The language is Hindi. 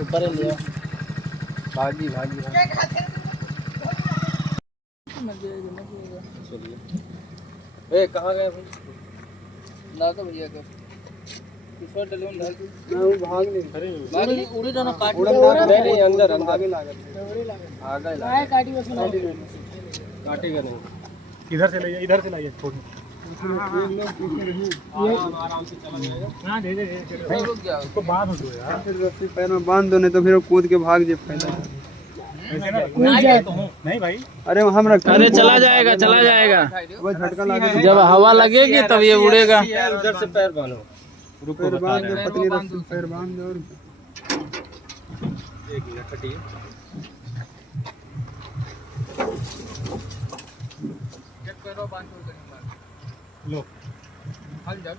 ऊपर ले भागी कहाँ गए भाई ना तो भैया का किसको टेलीफोन डाल मैं वो भाग नहीं उड़ी दोनों काट नहीं अंदर आगे काटी बस काटेगा नहीं इधर से लाइए छोड़ आराम से चला जाएगा हां दे रुक जाओ उसको बांध दो यार फिर रस्सी पैर में बांध दो नहीं तो फिर वो कूद के भाग जाए फायदा नहीं भाई अरे हम रख अरे चला जाएगा वो झटका लगे जब हवा लगेगी तब ये उड़ेगा उधर से पैर बांधो रुको पैर बांध दो पतली रस्सी पैर बांध दो एक मिनट हटिए लो हाल जाओ